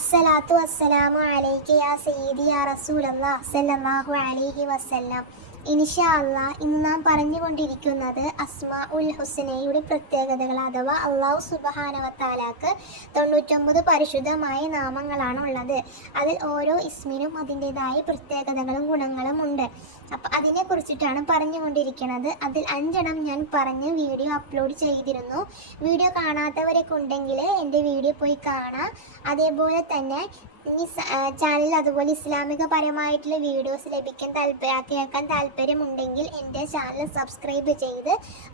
അസ്സലാത്തു വസ്സലാമു അലൈക യാ സയ്യിദി യാ റസൂലല്ലാഹ് സല്ലല്ലാഹു അലൈഹി വസല്ലം. അല്ലാ ഇന്ന് നാം പറഞ്ഞുകൊണ്ടിരിക്കുന്നത് അസ്മാ ഉൽ ഹുസനയുടെ പ്രത്യേകതകൾ അഥവാ അള്ളാഹു സുബഹാനവത്താലാക്ക് തൊണ്ണൂറ്റൊമ്പത് പരിശുദ്ധമായ നാമങ്ങളാണ് ഉള്ളത്. അതിൽ ഓരോ ഇസ്മിനും അതിന്റെതായ പ്രത്യേകതകളും ഗുണങ്ങളും ഉണ്ട്. അപ്പം അതിനെ കുറിച്ചിട്ടാണ് പറഞ്ഞുകൊണ്ടിരിക്കുന്നത്. അതിൽ അഞ്ചെണ്ണം ഞാൻ പറഞ്ഞ് വീഡിയോ അപ്ലോഡ് ചെയ്തിരുന്നു. വീഡിയോ കാണാത്തവരൊക്കെ ഉണ്ടെങ്കിൽ എന്റെ വീഡിയോ പോയി കാണാം. അതേപോലെ തന്നെ ഈ ചാനലിൽ അതുപോലെ ഇസ്ലാമിക പരമായിട്ടുള്ള വീഡിയോസ് ലഭിക്കാൻ താല്പര്യം കേൾക്കാൻ താല്പര്യമുണ്ടെങ്കിൽ എന്റെ ചാനൽ സബ്സ്ക്രൈബ് ചെയ്ത്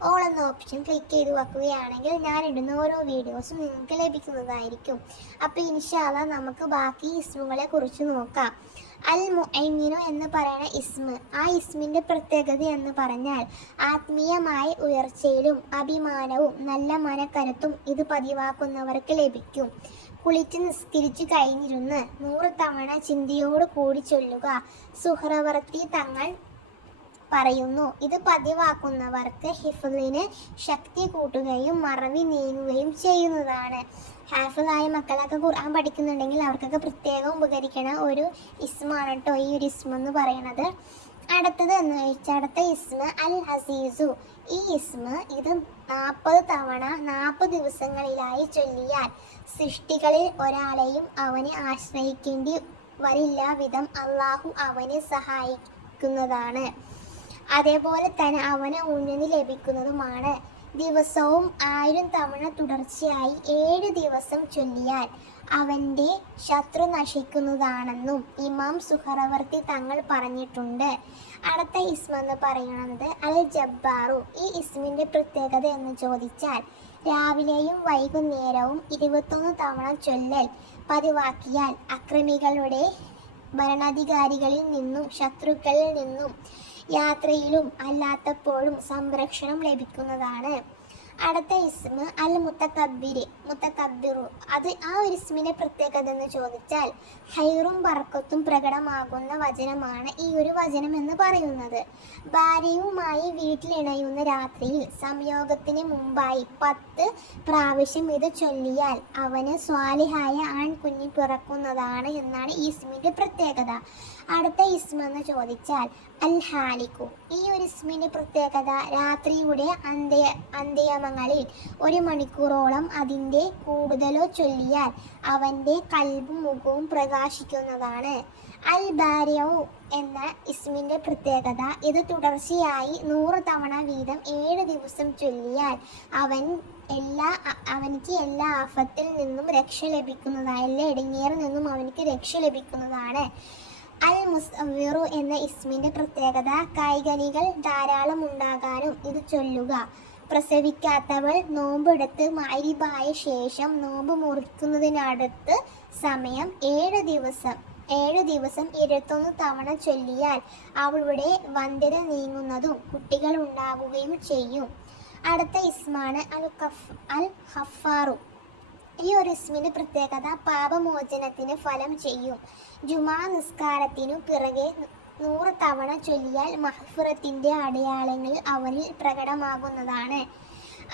ഓൾ എന്ന ഓപ്ഷൻ ക്ലിക്ക് ചെയ്ത് വെക്കുകയാണെങ്കിൽ ഞാൻ ഇടുന്ന ഓരോ വീഡിയോസും നിങ്ങൾക്ക് ലഭിക്കുന്നതായിരിക്കും. അപ്പോൾ ഇൻഷാല്ല നമുക്ക് ബാക്കി ഇസ്മുകളെ കുറിച്ച് നോക്കാം. അൽ മുഅൈമിനു എന്ന് പറയുന്ന ഇസ്മ്. ആ ഇസ്മിന്റെ പ്രത്യേകത എന്ന് പറഞ്ഞാൽ ആത്മീയമായ ഉയർച്ചയിലും അഭിമാനവും നല്ല മനക്കരുത്തും ഇത് പതിവാക്കുന്നവർക്ക് ലഭിക്കും. കുളിച്ച് നിസ്കരിച്ചു കഴിഞ്ഞിരുന്ന് നൂറ് തവണ ചിന്തയോട് കൂടി ചൊല്ലുക. സുഹ്രവർത്തി തങ്ങൾ പറയുന്നു ഇത് പതിവാക്കുന്നവർക്ക് ഹിഫലിന് ശക്തി കൂട്ടുകയും മറവി നീങ്ങുകയും ചെയ്യുന്നതാണ്. ഹാഫിളായ മക്കളൊക്കെ ഖുർആൻ പഠിക്കുന്നുണ്ടെങ്കിൽ അവർക്കൊക്കെ പ്രത്യേകം ഉപകരിക്കണ ഒരു ഇസ്മാണ് കേട്ടോ ഈ ഒരു ഇസ്മെന്ന് പറയണത്. അടുത്തത് എന്ന് ചോദിച്ചാൽ അടുത്ത ഇസ്മ അൽ ഹസീസു. ഈ ഇസ്മ ഇത് നാൽപ്പത് തവണ നാൽപ്പത് ദിവസങ്ങളിലായി ചൊല്ലിയാൽ സൃഷ്ടികളിൽ ഒരാളെയും അവനെ ആശ്രയിക്കേണ്ടി വരില്ല വിധം അള്ളാഹു അവനെ സഹായിക്കുന്നതാണ്. അതേപോലെ തന്നെ അവന് ഉന്നതി ലഭിക്കുന്നതുമാണ്. ദിവസവും ആയിരം തവണ തുടർച്ചയായി ഏഴ് ദിവസം ചൊല്ലിയാൽ അവന്റെ ശത്രു നശിക്കുന്നതാണെന്നും ഇമാം സുഹറവർത്തി തങ്ങൾ പറഞ്ഞിട്ടുണ്ട്. അടുത്ത ഇസ്മ എന്ന് പറയുന്നത് അൽ ജബ്ബാറു ഈ ഇസ്മിന്റെ പ്രത്യേകത എന്ന് ചോദിച്ചാൽ രാവിലെയും വൈകുന്നേരവും ഇരുപത്തൊന്ന് തവണ ചൊല്ലൽ പതിവാക്കിയാൽ അക്രമികളുടെ ഭരണാധികാരികളിൽ നിന്നും ശത്രുക്കളിൽ നിന്നും യാത്രയിലും അല്ലാത്തപ്പോഴും സംരക്ഷണം ലഭിക്കുന്നതാണ്. അടുത്ത ഇസ്മ അൽ മുത്തക്കബിര് മുത്തക്കബിറു. അത് ആ ഒരു ഇസ്മിന്റെ പ്രത്യേകത എന്ന് ചോദിച്ചാൽ ഹൈറും ബർക്കത്തും പ്രകടമാകുന്ന വചനമാണ് ഈ ഒരു വചനം എന്ന് പറയുന്നത്. ഭാര്യയുമായി വീട്ടിലിണയുന്ന രാത്രിയിൽ സംയോഗത്തിന് മുമ്പായി പത്ത് പ്രാവശ്യം ഇത് ചൊല്ലിയാൽ അവന് സ്വാലിഹായ ആൺകുഞ്ഞി പിറക്കുന്നതാണ് എന്നാണ് ഈ ഇസ്മിന്റെ പ്രത്യേകത. അടുത്ത ഇസ്മ എന്ന് ചോദിച്ചാൽ അൽ ഹാലിക്കു. ഈ ഒരു ഇസ്മിന്റെ പ്രത്യേകത രാത്രിയുടെ അന്ത്യ അന്ത്യമങ്ങളിൽ ഒരു മണിക്കൂറോളം അതിന്റെ കൂടുതലോ ചൊല്ലിയാൽ അവന്റെ കൽബും മുഖവും പ്രകാശിക്കുന്നതാണ്. അൽ ബാരിയോ എന്ന ഇസ്മിന്റെ പ്രത്യേകത. ഇത് തുടർച്ചയായി നൂറ് തവണ വീതം ഏഴ് ദിവസം ചൊല്ലിയാൽ അവൻ എല്ലാ അവനിക്ക് എല്ലാ ആഫത്തിൽ നിന്നും രക്ഷ ലഭിക്കുന്നതാണ് എല്ലാ ഇടങ്ങേറിൽ നിന്നും അവനിക്ക് രക്ഷ ലഭിക്കുന്നതാണ്. അൽ മുസ്വിറു എന്ന ഇസ്മിന്റെ പ്രത്യേകത. കായികനികൾ ധാരാളം ഉണ്ടാകാനും ഇത് ചൊല്ലുക. പ്രസവിക്കാത്തവൾ നോമ്പെടുത്ത് മരിബായ ശേഷം നോമ്പ് മുറിക്കുന്നതിനടുത്ത് സമയം ഏഴ് ദിവസം. ഏഴ് ദിവസം ഇരുപത്തൊന്ന് തവണ ചൊല്ലിയാൽ അവളുടെ വന്ധ്യത നീങ്ങുന്നതും കുട്ടികൾ ഉണ്ടാകുകയും ചെയ്യും. അടുത്ത ഇസ്മാണ് അൽ കഫ് അൽ ഹഫാറു ഈ ഒരു ഇസ്മിന്റെ പ്രത്യേകത പാപമോചനത്തിന് ഫലം ചെയ്യും. ജുമാ നിസ്കാരത്തിനു പിറകെ നൂറ് തവണ ചൊല്ലിയാൽ മഹഫുറത്തിന്റെ അടയാളങ്ങൾ അവനിൽ പ്രകടമാകുന്നതാണ്.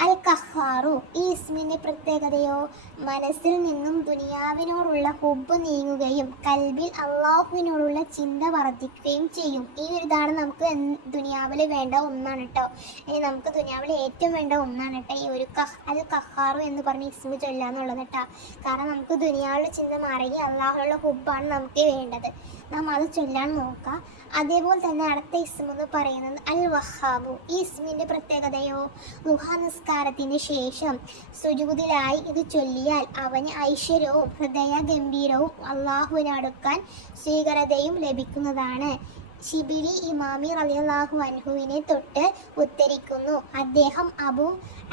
അൽ കഹാറു ഈ ഇസ്മിന്റെ പ്രത്യേകതയോ? മനസ്സിൽ നിന്നും ദുനിയാവിനോടുള്ള ഹുബ് നീങ്ങുകയും കൽബിൽ അള്ളാഹുവിനോടുള്ള ചിന്ത വർദ്ധിക്കുകയും ചെയ്യും. ഈ ഒരു ഇതാണ് നമുക്ക് ദുനിയാവിൽ വേണ്ട ഒന്നാണ് കേട്ടോ ഇനി നമുക്ക് ദുനിയാവിൽ ഏറ്റവും വേണ്ട ഒന്നാണ് കേട്ടോ ഈ ഒരു കഹ് അൽ കഹാറു എന്ന് പറഞ്ഞ ഇസ്മു ചൊല്ലാന്നുള്ളത് കേട്ടോ കാരണം നമുക്ക് ദുനിയാവിലെ ചിന്ത മാറി അള്ളാഹുള്ള ഹുബാണ് നമുക്ക് വേണ്ടത്. നാം അത് ചൊല്ലാൻ നോക്കുക അതേപോലെ തന്നെ അടുത്ത ഇസ്മെന്ന് പറയുന്നത് അൽ വഹാബു ഈ ഇസ്മിന്റെ പ്രത്യേകതയോ? ലുഹ നിസ്കാരത്തിന് ശേഷം സുജൂതിലായി ഇത് ചൊല്ലിയാൽ അവന് ഐശ്വര്യവും ഹൃദയ ഗംഭീരവും അള്ളാഹുവിനടുക്കാൻ സ്വീകരതയും ലഭിക്കുന്നതാണ്. ഷിബിലി ഇമാമി റളിയല്ലാഹു അൻഹുവിനെ തൊട്ട് ഉദ്ധരിക്കുന്നു. അദ്ദേഹം അബു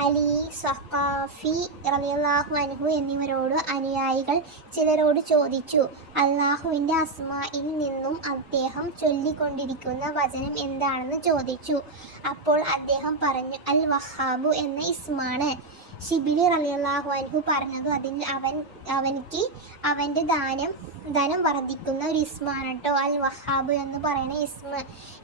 അലി സഖാഫി റളിയല്ലാഹു അൻഹു എന്നിവരോട് അനുയായികൾ ചിലരോട് ചോദിച്ചു അള്ളാഹുവിന്റെ അസ്മായിൽ നിന്നും അദ്ദേഹം ചൊല്ലിക്കൊണ്ടിരിക്കുന്ന വചനം എന്താണെന്ന് ചോദിച്ചു? അപ്പോൾ അദ്ദേഹം പറഞ്ഞു അൽ വഹാബു എന്ന ഇസ്മാണ്. ഷിബിലി റളിയല്ലാഹു അൻഹു പറഞ്ഞതും അതിൽ അവൻ അവനിക്ക് അവന്റെ ദാനം ധനം വർദ്ധിക്കുന്ന ഒരു ഇസ്മാണ് കേട്ടോ അൽ വഹാബ് എന്ന് പറയുന്ന ഇസ്മ.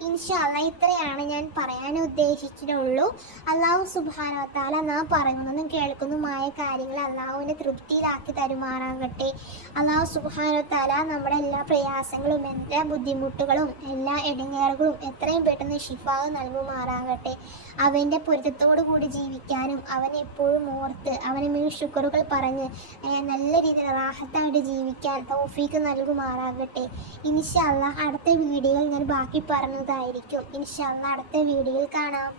ഇൻഷാല്ല ഇത്രയാണ് ഞാൻ പറയാൻ ഉദ്ദേശിച്ചിട്ടുള്ളൂ. അള്ളാഹു സുബാനോത്താല നാം പറയുന്നതും കേൾക്കുന്നതുമായ കാര്യങ്ങൾ അള്ളാഹുവിന്റെ തൃപ്തിയിലാക്കി തരുമാറാകട്ടെ. അള്ളാഹു സുബാനോത്താല നമ്മുടെ എല്ലാ പ്രയാസങ്ങളും എല്ലാ ബുദ്ധിമുട്ടുകളും എല്ലാ ഇടങ്ങേറുകളും എത്രയും പെട്ടെന്ന് ഷിഫാവ് നൽകുമാറാകട്ടെ. അവന്റെ പൊരുത്തത്തോടു കൂടി ജീവിക്കാനും അവൻ എപ്പോഴും ഓർത്ത് അവന് മേൽ ശുക്രുകൾ പറഞ്ഞ് നല്ല രീതിയിൽ റാഹത്തായിട്ട് ജീവിക്കാൻ തൗഫീക്ക് നൽകുമാറാകട്ടെ. ഇൻഷല്ല അടുത്ത വീഡിയോയിൽ ഞാൻ ബാക്കി പറഞ്ഞതായിരിക്കും. ഇൻഷല്ല അടുത്ത വീഡിയോയിൽ കാണാം.